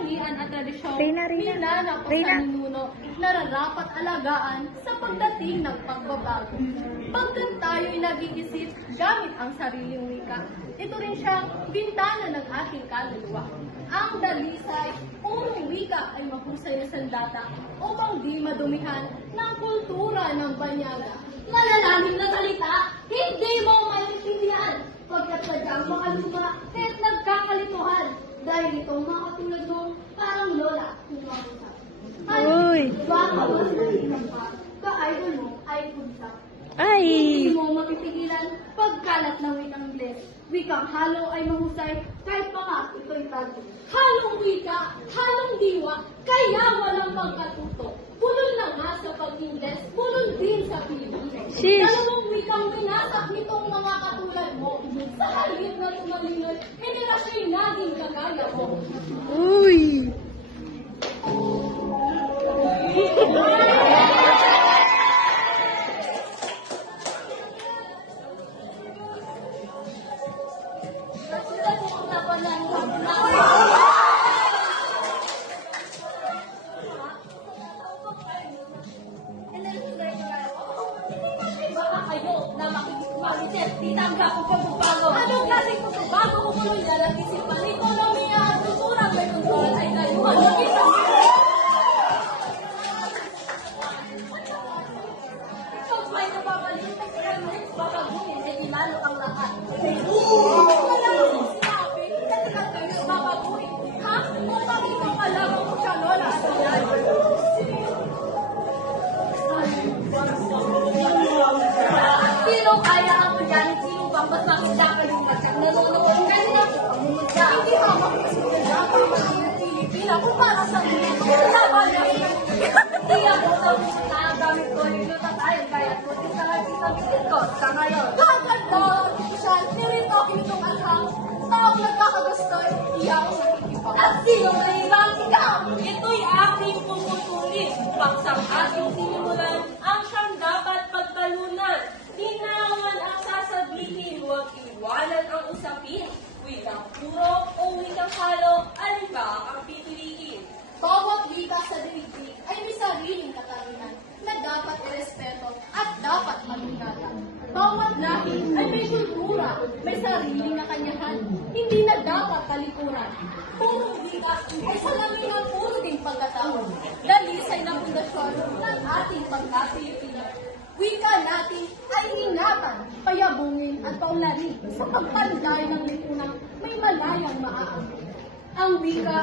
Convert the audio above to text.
katangian at tradisyon Reyna. minana o ninuno nararapat alagaan sa pagdating ng pagbabago. Pagkat tayo'y nag-iisip gamit ang sariling wika, ito rin siyang bintana ng ating kaluluwa. Ang dalisay o wika ay mahusay na sandata upang di madumihan ng kultura ng banyaga. Malalalim na salita, hindi mo maintindihan pagkat sadyang makaluma kahit nagkakalituhan dahil itong mga katulad mo parang lola kung makusap. Uy! Baka mas nahinang pa, ka-idol mo ay kumsap. Ay! Hindi mo mapipigilan pagkalat ng wikang Ingles. Wikang halo ay mahusay kahit pa nga ito'y tago. Halong wika, halong diwa, kaya walang pagkatuto. Pulol na nga sa pag-Ingles, pulol din sa Pilipinas. Sheesh. Dalawang wikang winasak nitong mga katulad mo. Sa halip na tumalingon, hindi na siya'y naging kagaya mo. Uy! Anong klaseng pagbabago kung kung dalang isipan? Ekonomiya at kultura may kontrol ay kayuhan. Pag may napabalik, babaguhin, ay imano ang lahat. Wala akong sinabi, kasi kang kayo babaguhin. Ha? Kung bakit mo kalaman mo siya, lola at yan? Sino kaya ang yan? Sino bang ba't makita yung batsang nanonood? Ganyan ako pamumutya. Hindi mo makikisunan ako ng Pilipina kung para sa inyo. Hindi ako pamumutya. Ang gamit ko yung natatayan kaya ko din sa isang bisit ko sa ngayon. Kaganda! Siya, nirito ako nitong alhang. Taong nagkakagustoy, iya ako nakikipag. At sino na ibang ikaw? Ito'y aking puputulin. Paksang aking sinimulan, ang siyang dapat pagtalunan. Linawan ang sasabihin, huwag iwanan ang usapin. Wikang puro o wikang halo, alin ba ang pipiliin? Bawat wika sa daigdig ay may sariling katangian na dapat irespeto at dapat mag-ingatan. Bawat lahi ay may kultura, may sarili na kanyahan, hindi na dapat talikuran. Puro wika ay salamin ng puro ding pagkatao. Dalisay na pundasyon ng ating pagka-Pilipino. Wika natin ay ingatan, payabungin at paunlarin sa pagpanday ng lipunang may malayang maaamit. Ang wika